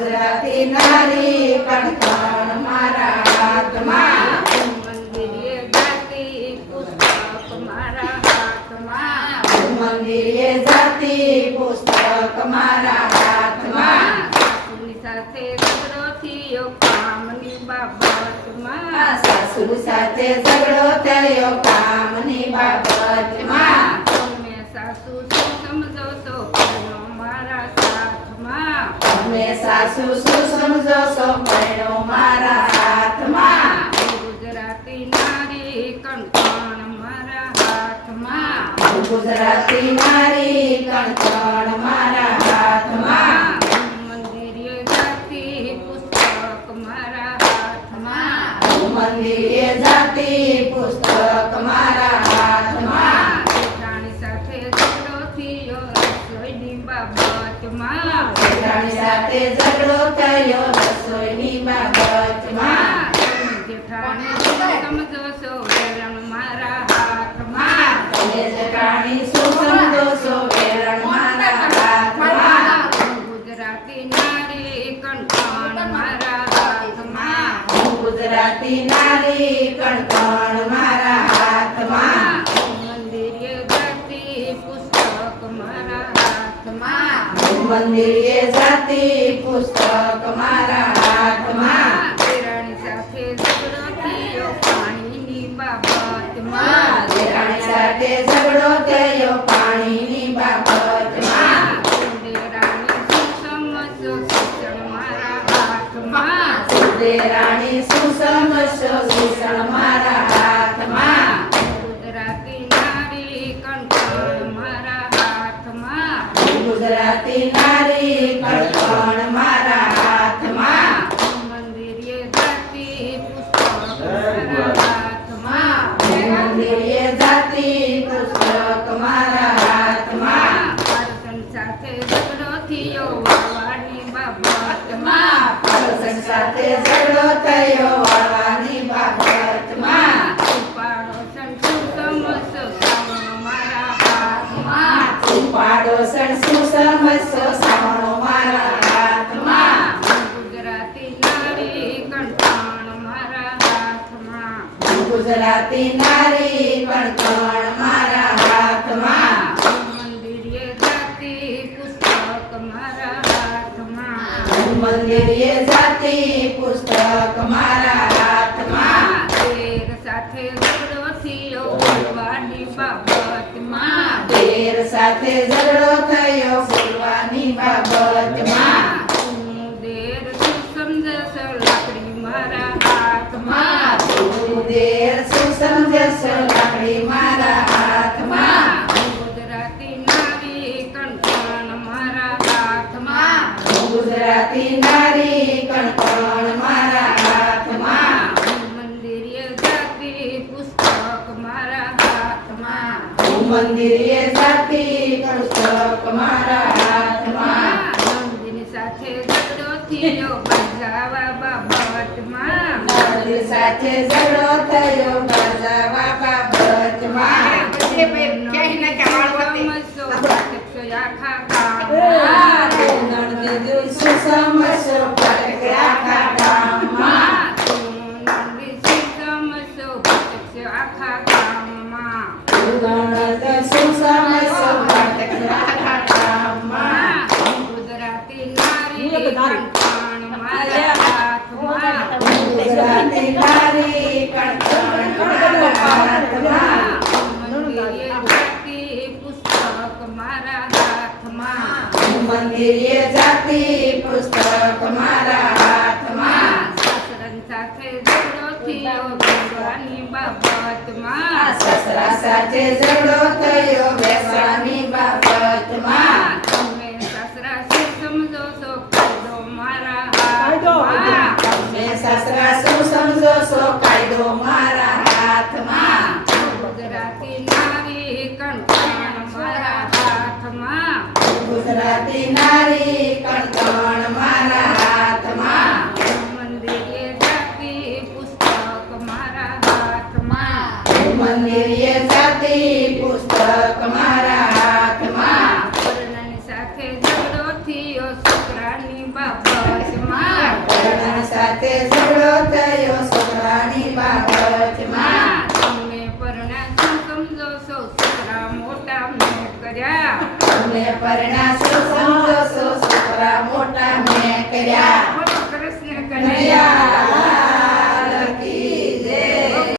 ગુજરાતી નારી કણકણ મારા હાથમાં મંદિરે જાતી પુસ્તક મારા હાથમાં મંદિરે જાતી પુસ્તક મારા હાથમાં સાસુની સાથે ઝઘડો થયો કામની બાબતમાં સાસુ સાથે ઝઘડો થયો કામની બાબતમાં તમે સાસુ શું સમજો છો પરણો મારા સાથમાં તમે સાસુ શું સમજો છો પરણો મારા હાથમાં ગુજરાતી નારી કણકણ મારા હાથમાં ગુજરાતી નારી કણકણ મારા હાથમાં મંદિરે જાતી પુસ્તક મારા હાથમાં મંદિરે જાતી પુસ્તક મારા હાથમાં રાણી સાથે ઝઘડો થયો રસોઈની બાબતમાં રાણી સાથે ઝઘડો થયો રસોઈની બાબતમાં જેઠાણી શું સમજો છો વેરણ મારા હાથમાં તમે જેઠાણી શું સમજો છો વેરણ મારા હાથમાં ગુજરાતી નારી કણકણ મારા હાથમાં ગુજરાતી નારી કણકણ મારા હાથમાં મંદિરે જાતી પુસ્તક મારા હાથમાં મંદિરે જાતી પુસ્તક મારા હાથમાં રાણી સાથે ઝઘડો થયો પાણીની બાબતમાં રાણી સાથે ઝઘડો થયો પાણીની બાબતમાં રાણી શું સમજો શિક્ષણ મારા હાથમાં રાણી શું સમજો શિક્ષણ મારા હાથમાં ગુજરાતી નારી કણકણ મારા હાથમાં ગુજરાતી નારી કણકણ મારા હાથમાં મંદિરે જાતી પુસ્તક મારા હાથમાં મંદિરે જાતી પુસ્તક મારા હાથમાં પારસન સાથે ઝઘડો થયો વાળવાની બાબતમાં પારસન સાથે ઝઘડો થયો વાળવાની બાબતમાં પાડોશન શું સમજો શ્રાવણ મારા હાથમાં પાડોશણ શું સમજો શ્રાવણો મારા હાથમાં ગુજરાતી નારી કણકણ મારા હાથમાં ગુજરાતી નારી કણકણ મારા હાથમાં મંદિરે જાતી પુસ્તક મારા હાથમાં મંદિરે જાતી પુસ્તક મારા હાથમાં દેર સાથે ઝઘડો થયો બોલવાની બાબતમાં દેર સાથે ઝઘડો થયો બોલવાની બાબતમાં દેર શું સમજશો લાકડી મારા હાથમાં દેર શું સમજશો લાકડી મારા હાથમાં ગુજરાતી નારી કણકણ મારા હાથમાં ગુજરાતી નારી કણકણ મારા હાથમાં મંદિરે જાતી પુસ્તક મારા હાથમાં મંદિરે જાતી પુસ્તક મારા હાથમાં નંદિની સાથે ઝઘડો થયો બાજાવા બાબતમાં મંદિર સાથે ઝઘડો થયો બાજાવા બાબતમાં આખા ગામમાં નણંદી શું સમજશો ફટક આખા ગામમાં નંદી શું સમજો આખા ગામમાં નણંદ શું સમજશો ફટક આખા ગામમાં ગુજરાતી નારી કણકણ મારા હાથમાં ગુજરાતી નારી કણકણ મારા હાથમાં મંદિરે જાતી પુસ્તક મારા હાથમાં મંદિરે જાતી પુસ્તક મારા હાથમાં સાસરન સાથે ઝઘડો થયો ભગવાનની બાબતમાં સસરા સાથે ઝઘડો થયો બેસવાની બાબતમાં તમે સસરા શું સમજો છો કાયદો મારા હાથમાં તમે સસરા શું સમજો છો કાયદો મારા હાથમાં ગુજરાતી નારી કણકણ મારા હાથમાં ગુજરાતી નારી કણકણ મારા હાથમાં મંદિરે જાતી પુસ્તક મારા હાથમાં મંદિરે જાતી પુસ્તક મારા હાથમાં વર્ણન સાથે ઝઘડો થયો છોકરાની બાબત સાથે ઝઘડો થયો છોકરાની બાબતમાં. તમે પરણા શું સમજો છો છોકરા મોટા મેં કર્યા તમને પરણા શું સમજો છો છોકરા મોટા મેં કર્યા.